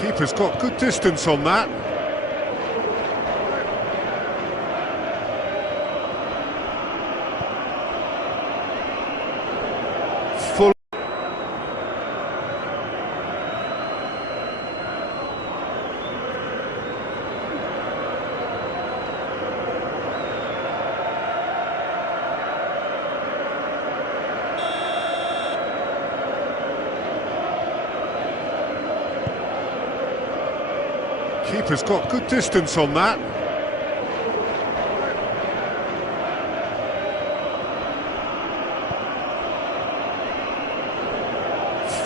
Keeper's got good distance on that. Full. Keeper's got good distance on that.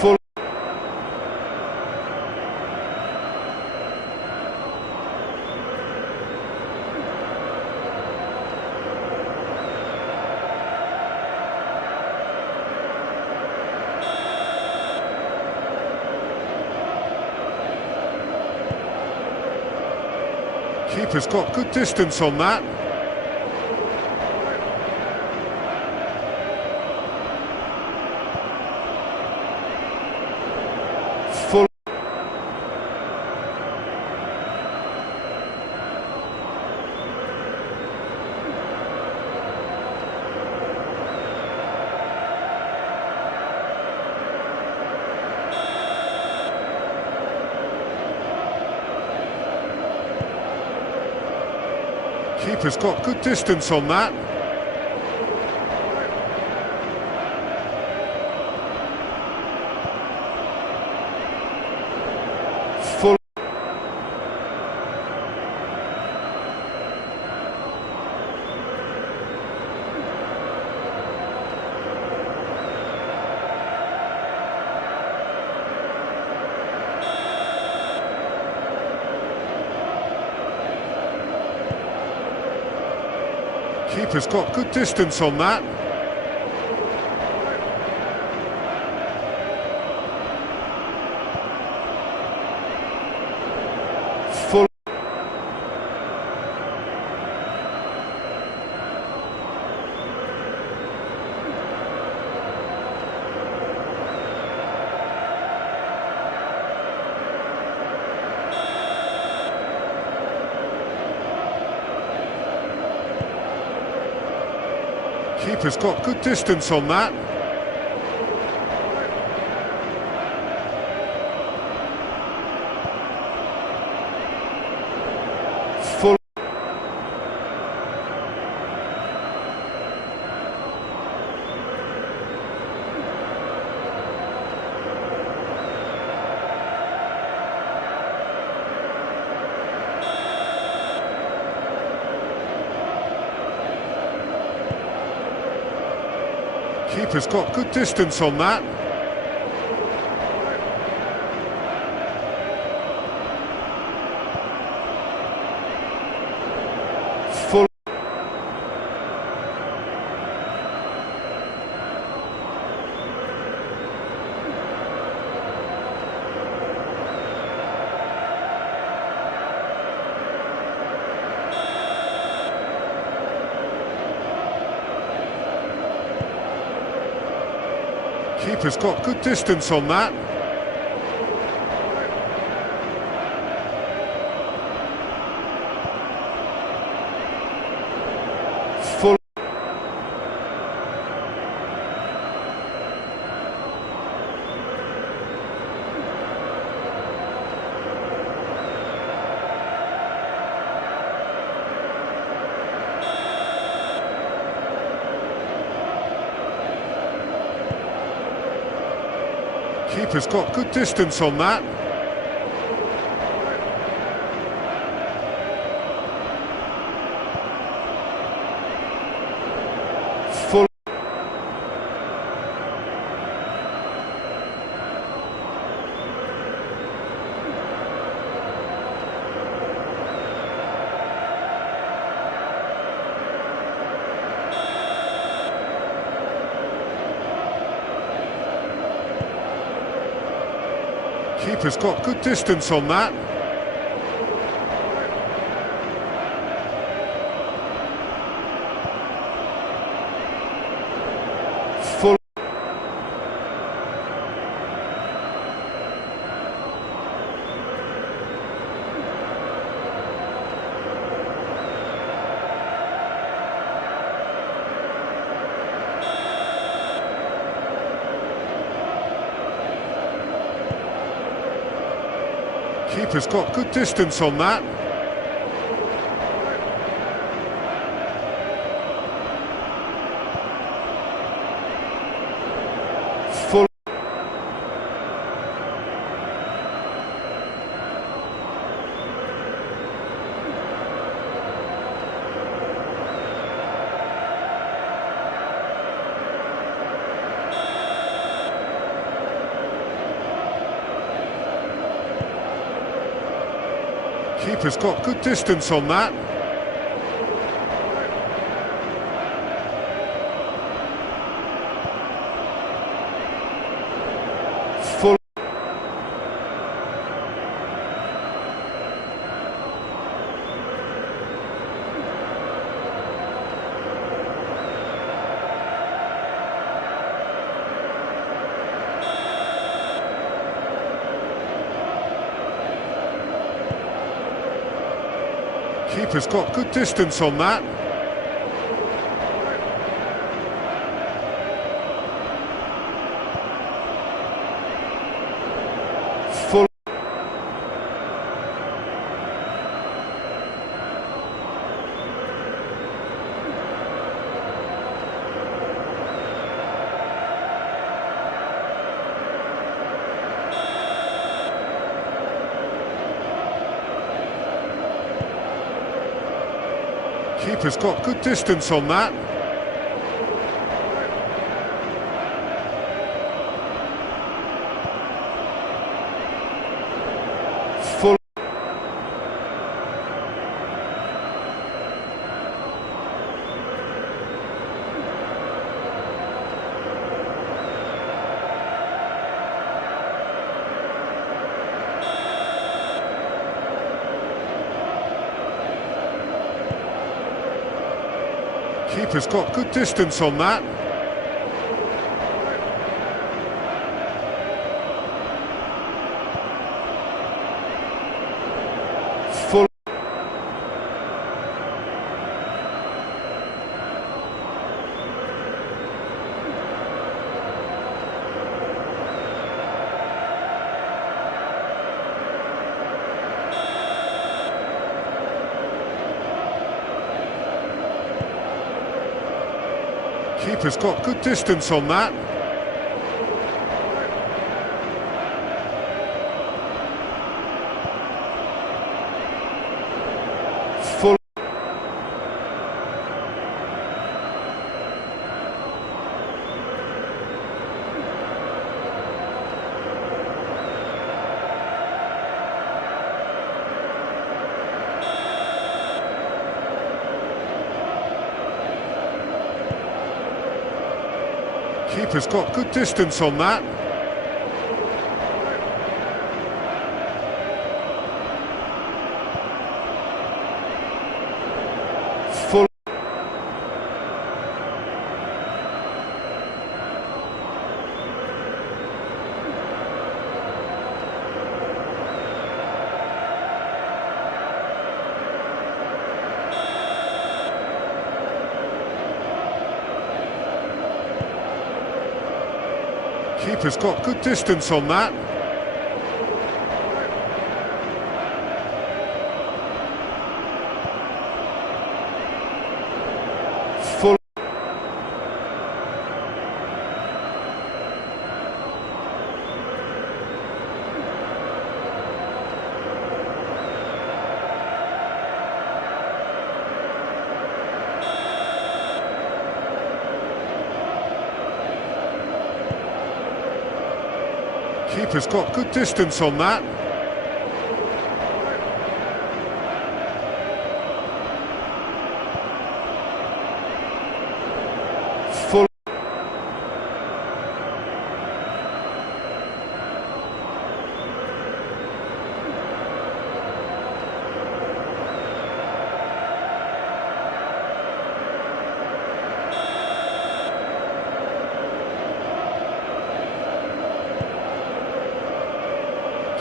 Full. Keeper's got good distance on that. Full. Keeper's got good distance on that. Full. Keeper's got good distance on that. Full. Keeper's got good distance on that. Full. Keeper's got good distance on that. Full. Keeper's got good distance on that. Full. Keeper's got good distance on that. Full. Keeper's got good distance on that. Full. Keeper's got good distance on that. Full. Keeper's got good distance on that. Full. Keeper's got good distance on that. Full. Keeper's got good distance on that. Full. Keeper's got good distance on that. Full. Keeper's got good distance on that. Full. Keeper's got good distance on that. Full. Keeper's got good distance on that. Full. Keeper's got good distance on that. Full.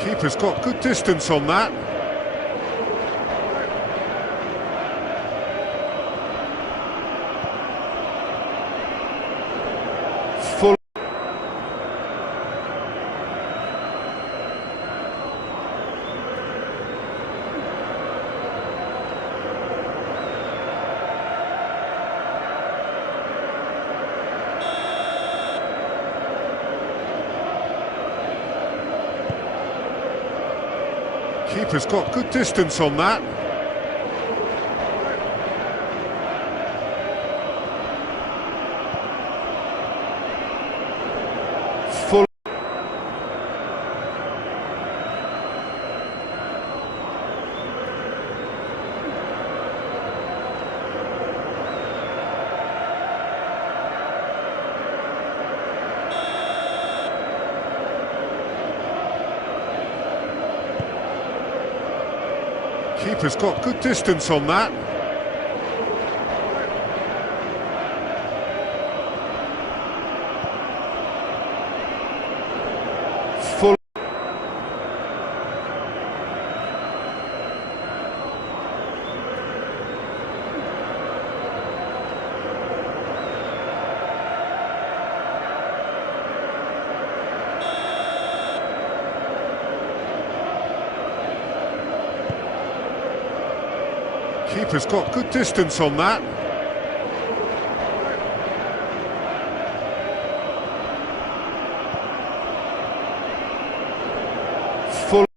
Keeper's got good distance on that. Full. Keeper's got good distance on that. Full. Keeper's got good distance on that. Full. Keeper's got good distance on that. Full.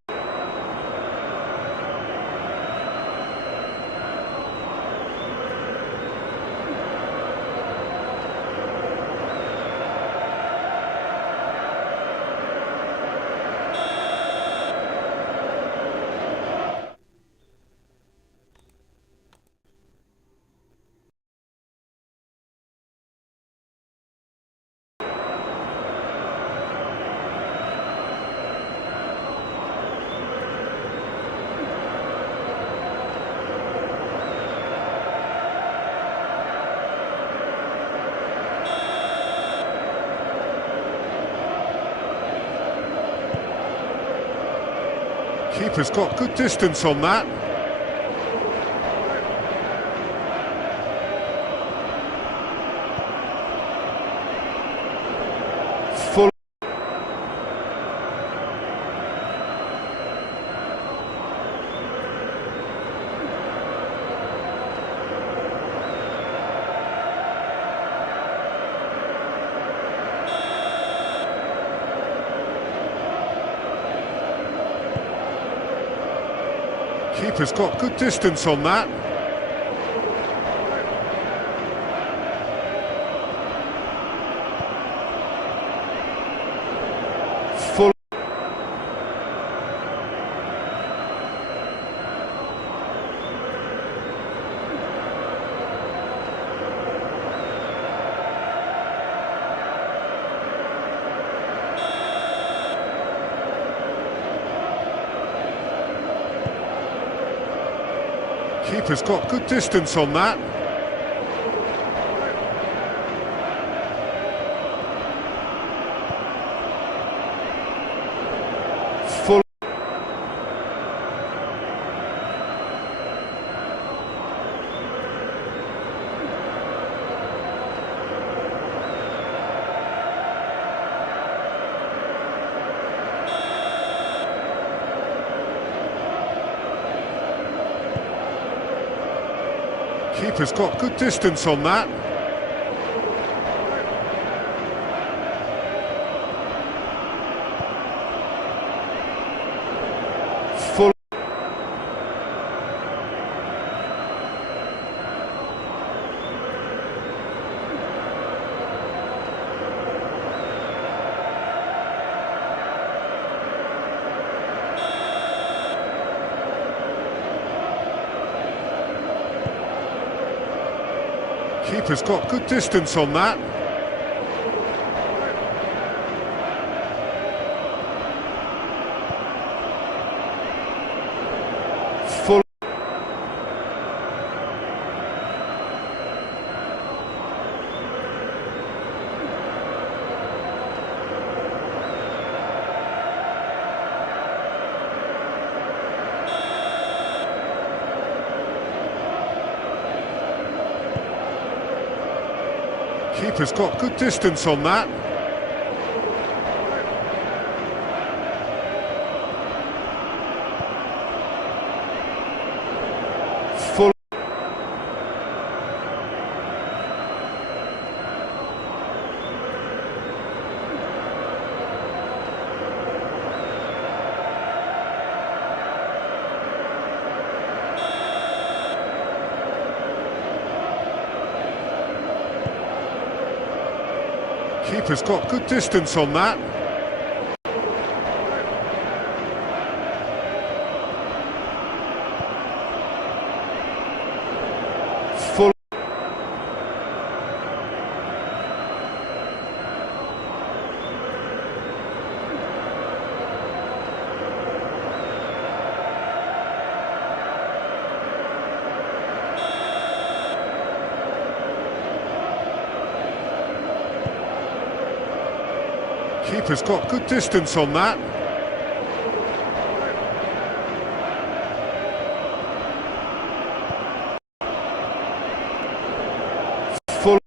Keeper's got good distance on that. Full. Keeper's got good distance on that. Full. Keeper's got good distance on that. Full. Keeper's got good distance on that. Full. Keeper's got good distance on that. Full. Keeper's got good distance on that. Full. Keeper's got good distance on that. Full. Keeper's got good distance on that. Full.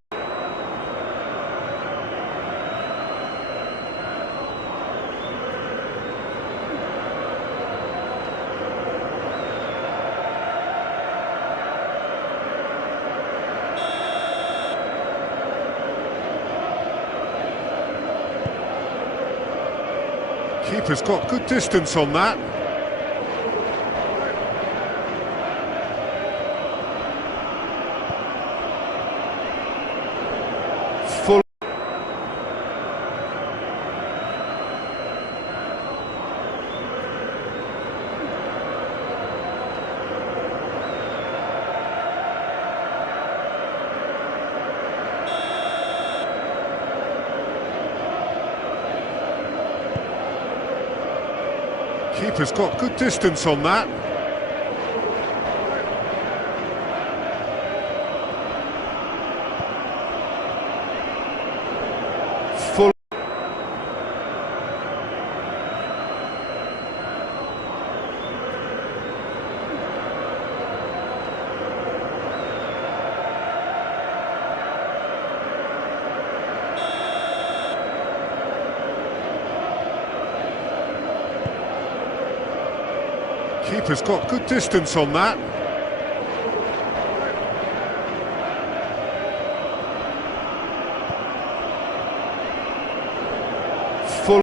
Keeper's got good distance on that. Full. Keeper's got good distance on that. Full. Keeper's got good distance on that. Full.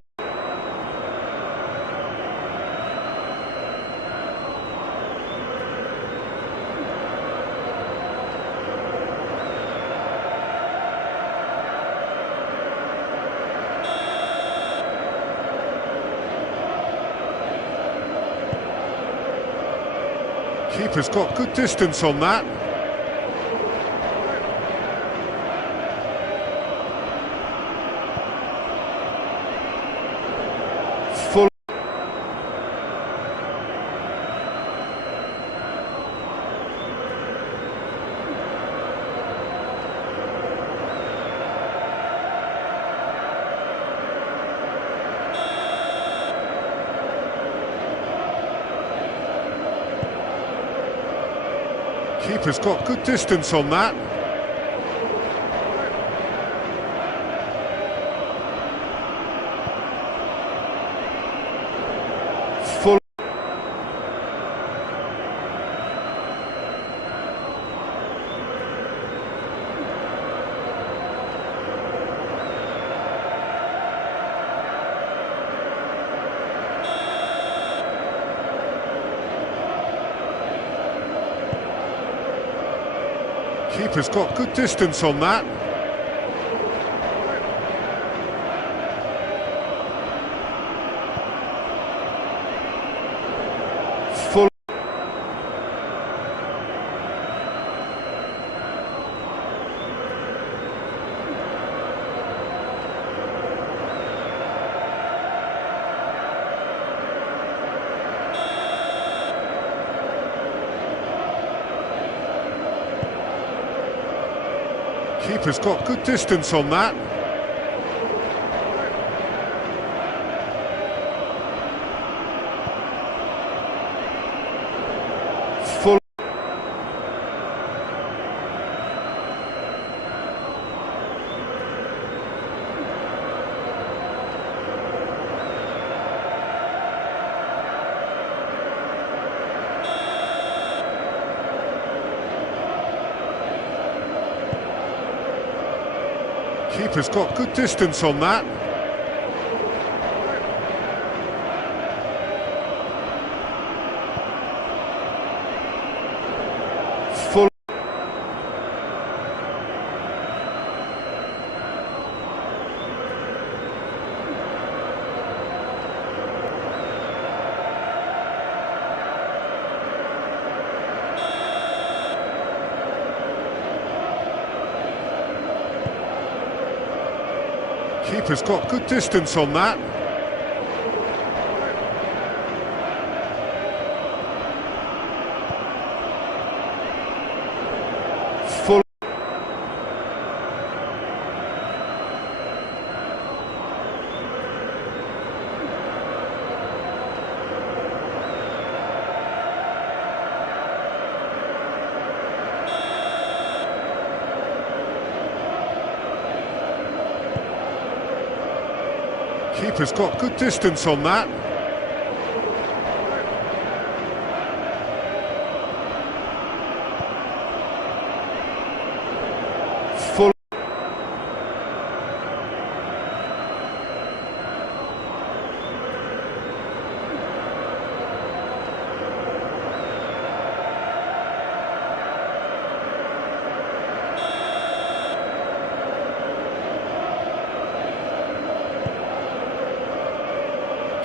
Keeper's got good distance on that. Full. Keeper's got good distance on that. Full. Keeper's got good distance on that. Full. Keeper's got good distance on that. Full. Keeper's got good distance on that. Full. Keeper's got good distance on that. Full. Keeper's got good distance on that. Full.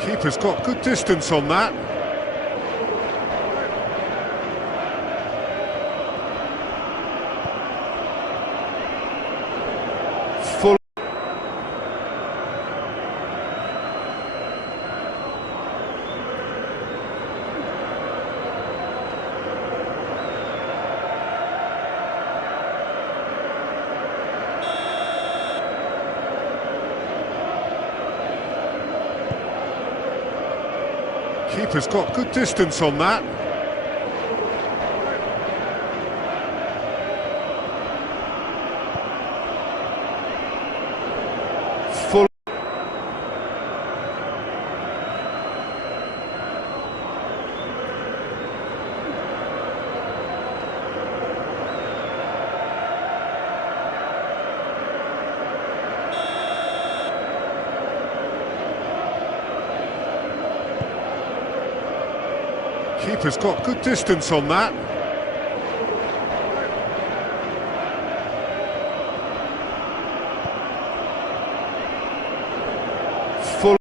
Keeper's got good distance on that. Full. Keeper's got good distance on that. Full. Keeper's got good distance on that. Full.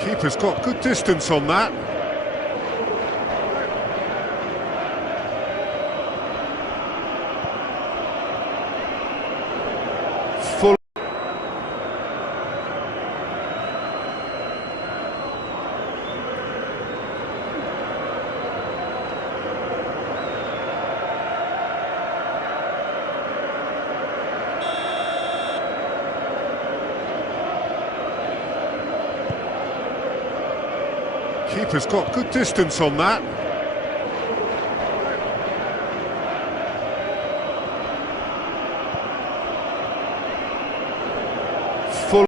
Keeper's got good distance on that. Full. Keeper's got good distance on that. Full.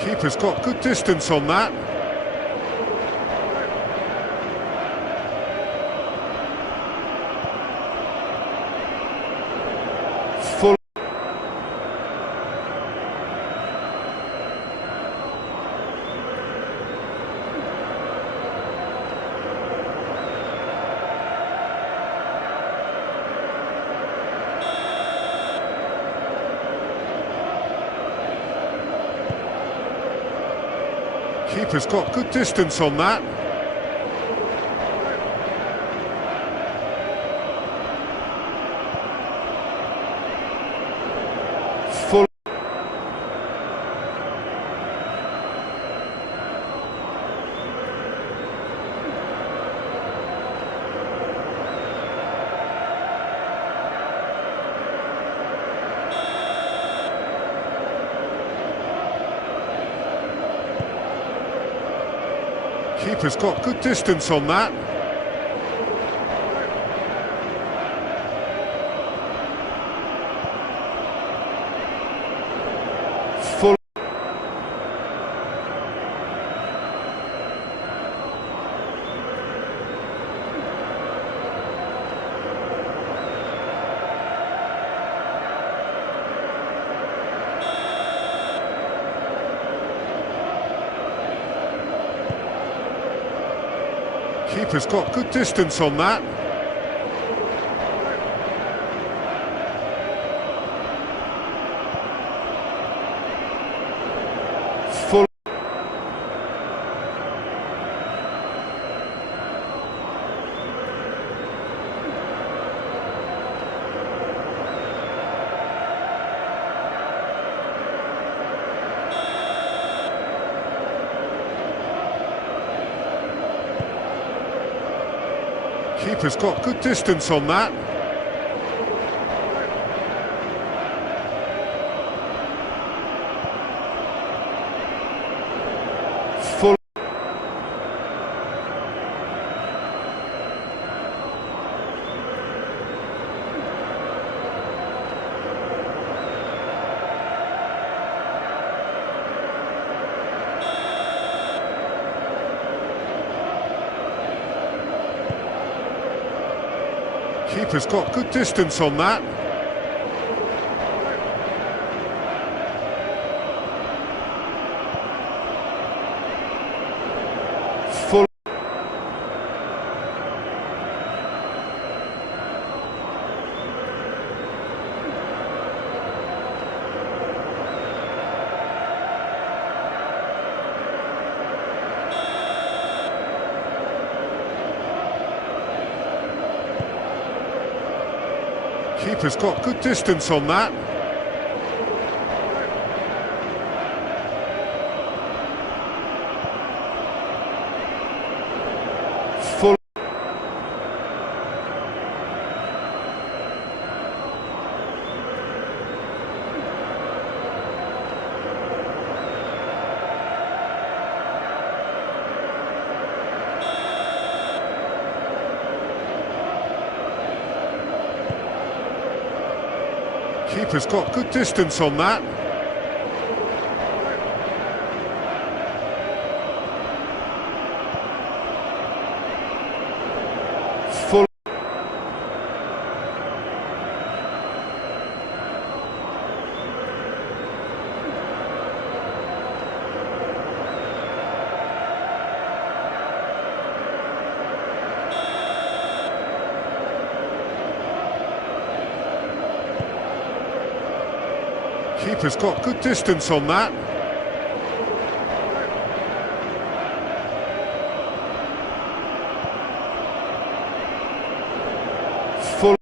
Keeper's got good distance on that. Full. Keeper's got good distance on that. Full. Keeper's got good distance on that. Full. Keeper's got good distance on that. Full. Keeper's got good distance on that. Full. Keeper's got good distance on that. Full. Keeper's got good distance on that. Full. Keeper's got good distance on that. Full. Keeper's got good distance on that. Full.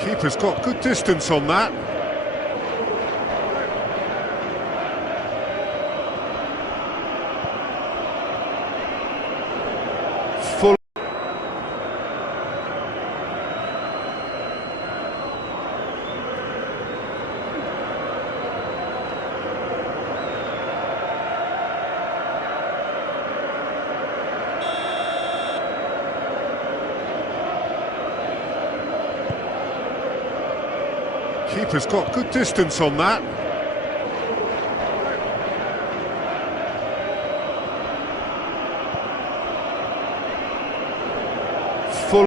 Keeper's got good distance on that. Full. Keeper's got good distance on that. Full.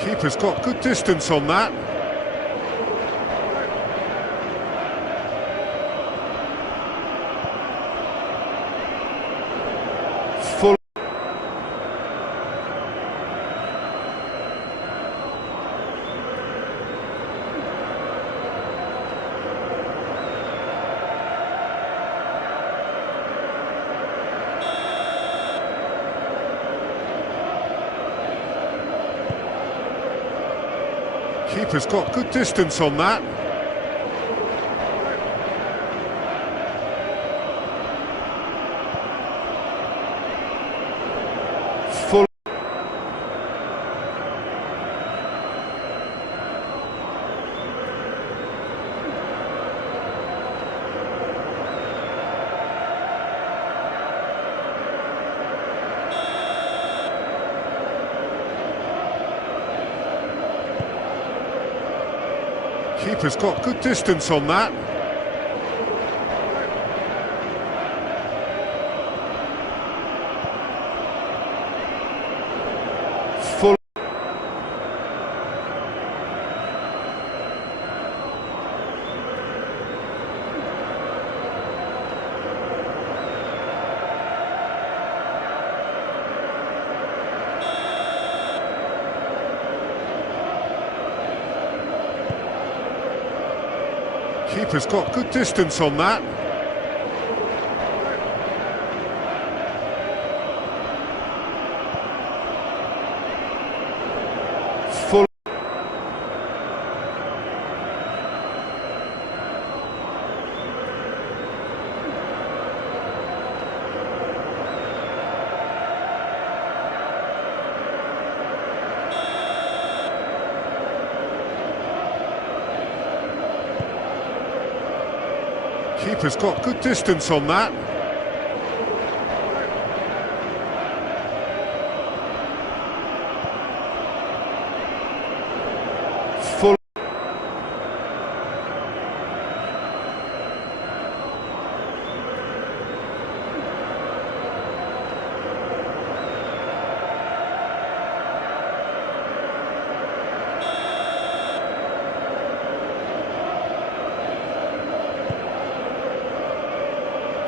Keeper's got good distance on that. Full. Keeper's got good distance on that. Full. Keeper's got good distance on that. Full. Keeper's got good distance on that. Full. Keeper's got good distance on that. Full.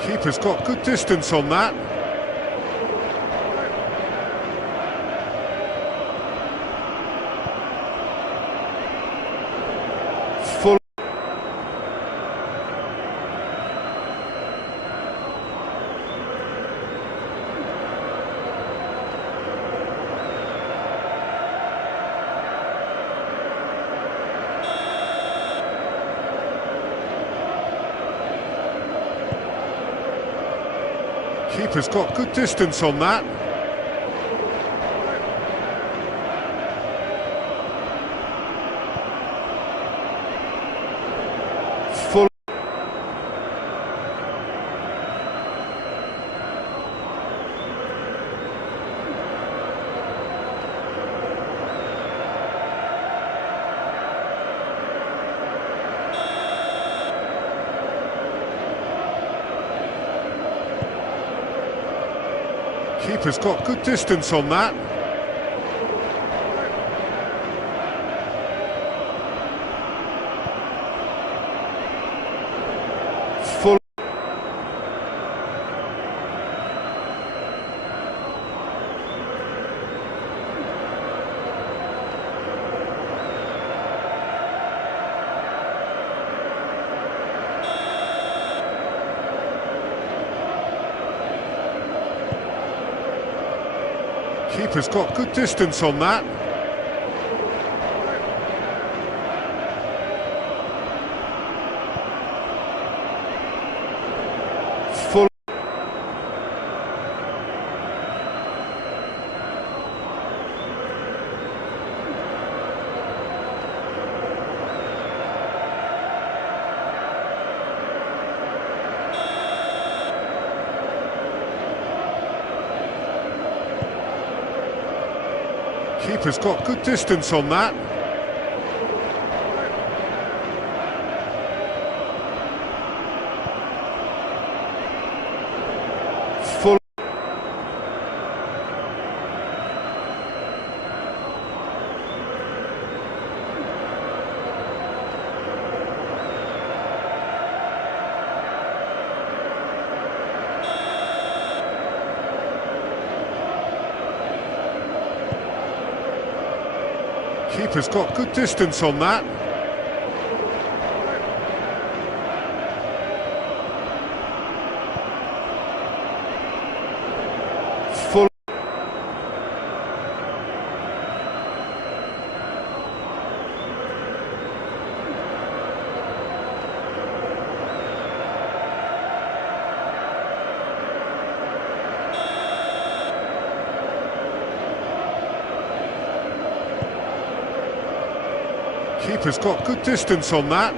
Keeper's got good distance on that. Full. Keeper's got good distance on that. Full. Keeper's got good distance on that. Full. Keeper's got good distance on that. Full. Keeper's got good distance on that. Full. Keeper's got good distance on that. Full. Keeper's got good distance on that.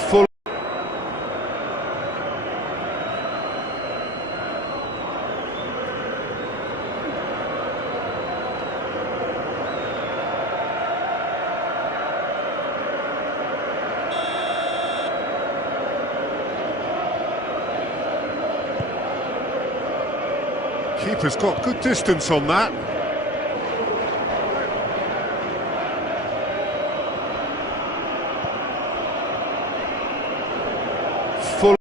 Full. Keeper's got good distance on that. Full.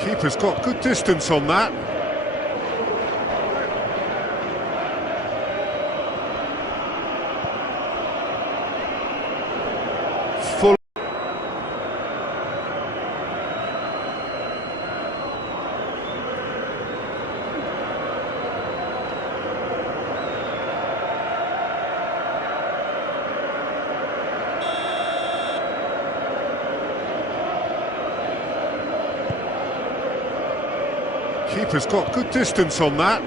Keeper's got good distance on that. Full. Keeper's got good distance on that.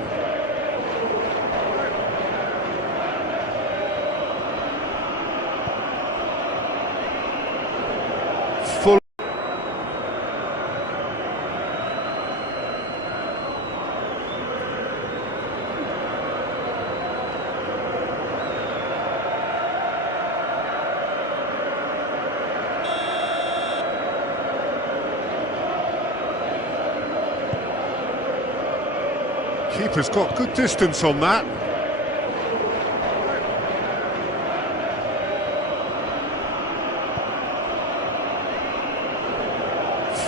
Full. Keeper's got good distance on that.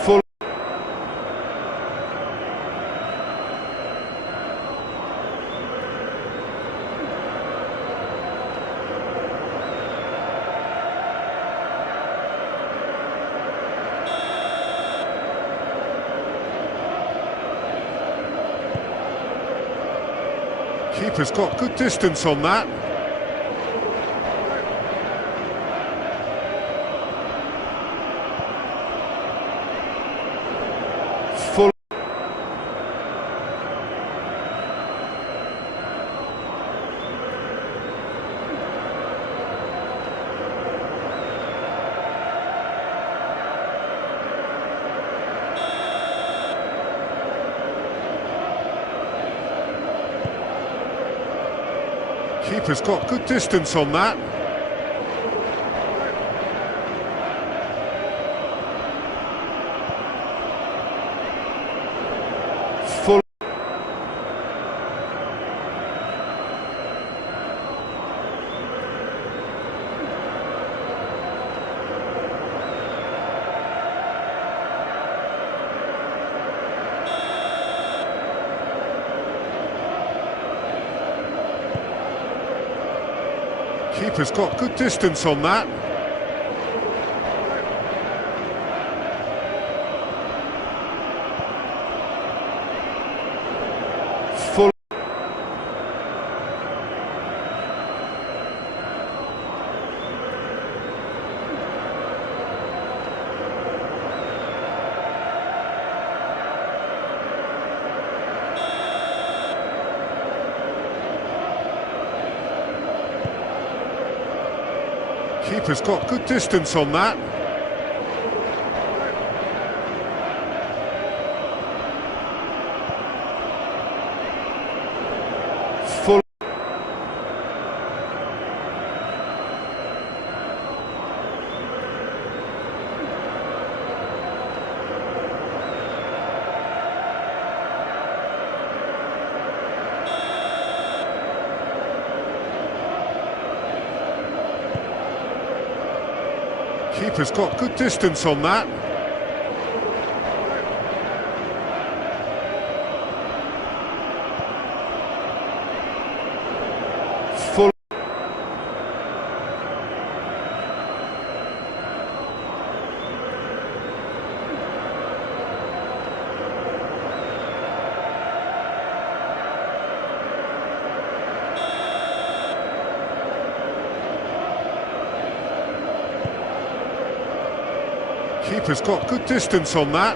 Full. Keeper's got good distance on that. Full. Keeper's got good distance on that. Full. Keeper's got good distance on that. Full. Keeper's got good distance on that. Full. Keeper's got good distance on that. Full. Keeper's got good distance on that.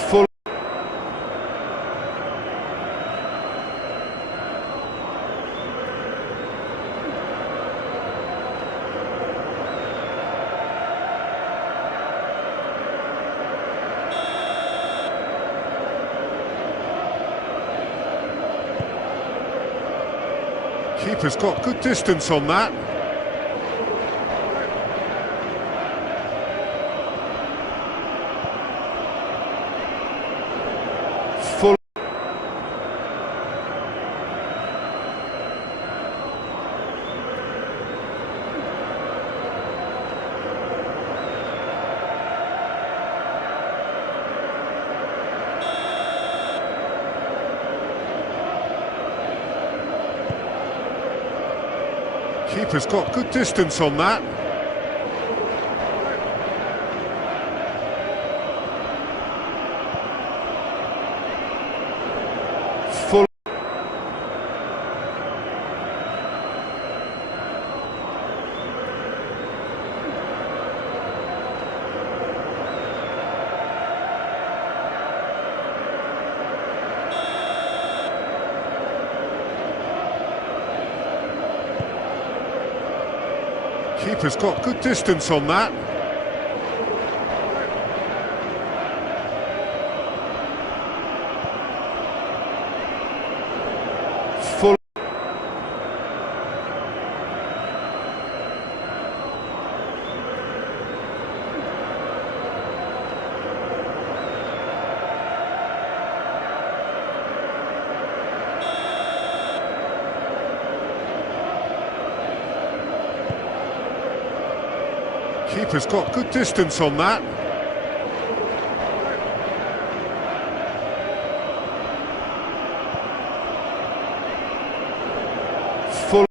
Full. Keeper's got good distance on that. Full. Keeper's got good distance on that. Full. Keeper's got good distance on that. Full. Keeper's got good distance on that. Full.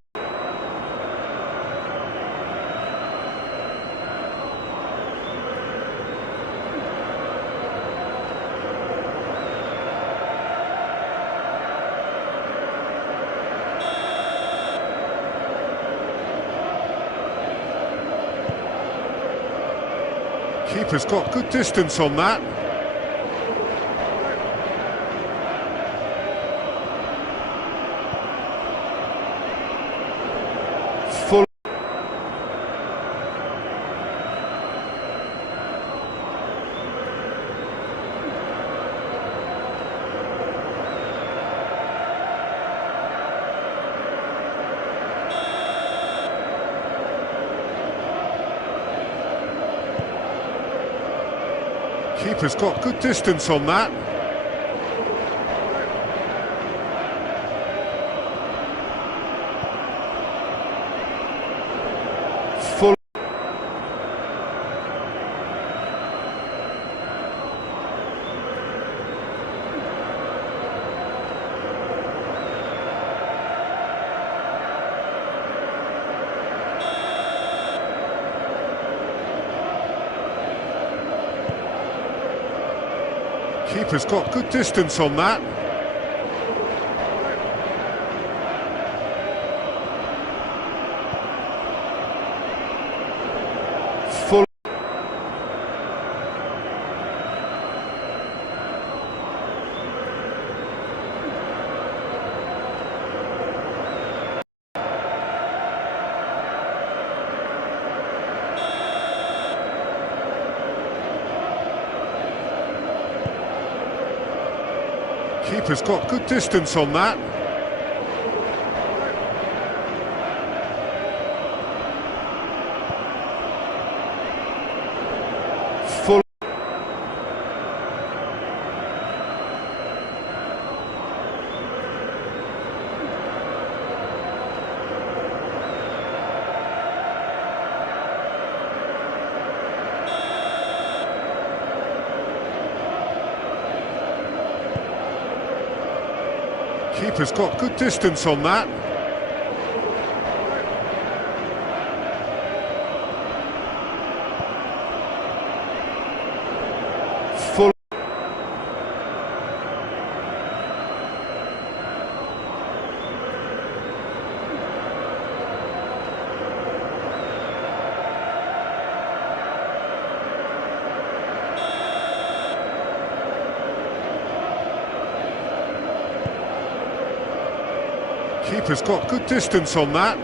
Keeper's got good distance on that. Full. Keeper's got good distance on that. Full. Keeper's got good distance on that. Full. Keeper's got good distance on that. Full. Keeper's got good distance on that. Full. Keeper's got good distance on that.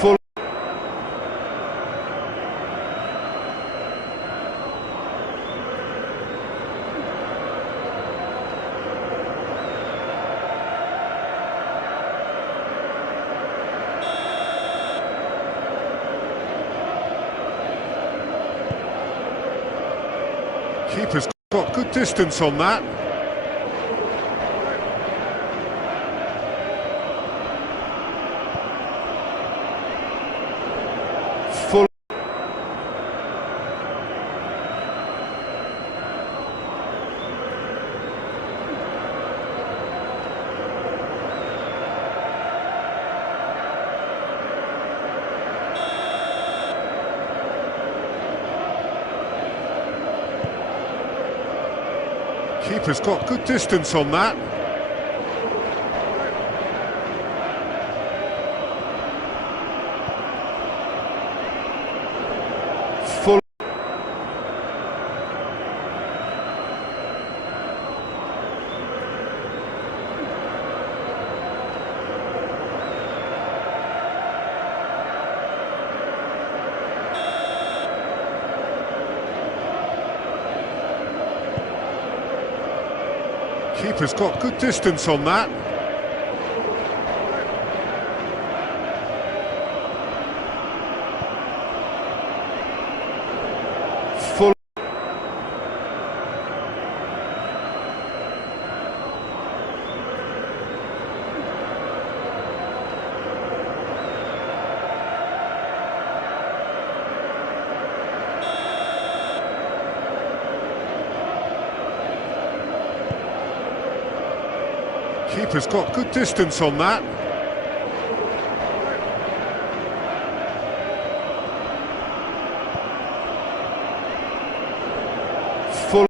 Full. Keeper's got good distance on that. Full. Keeper's got good distance on that. Full. Keeper's got good distance on that. Full. Keeper's got good distance on that. Full.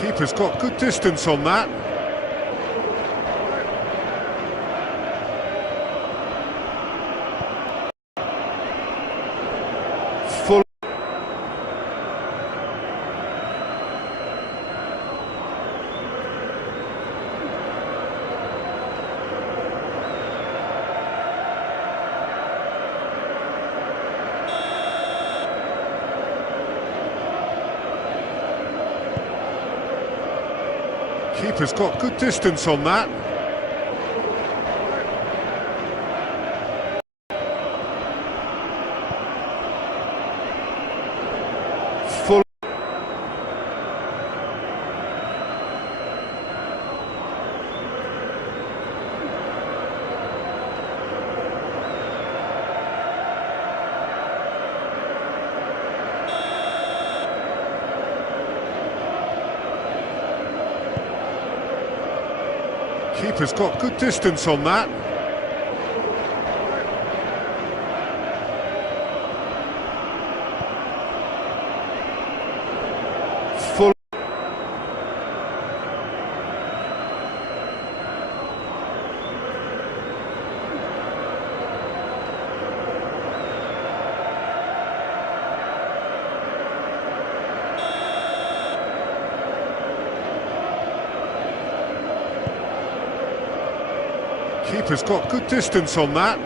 Keeper's got good distance on that. Full. Keeper's got good distance on that. Full. Keeper's got good distance on that. Full. Keeper's got good distance on that.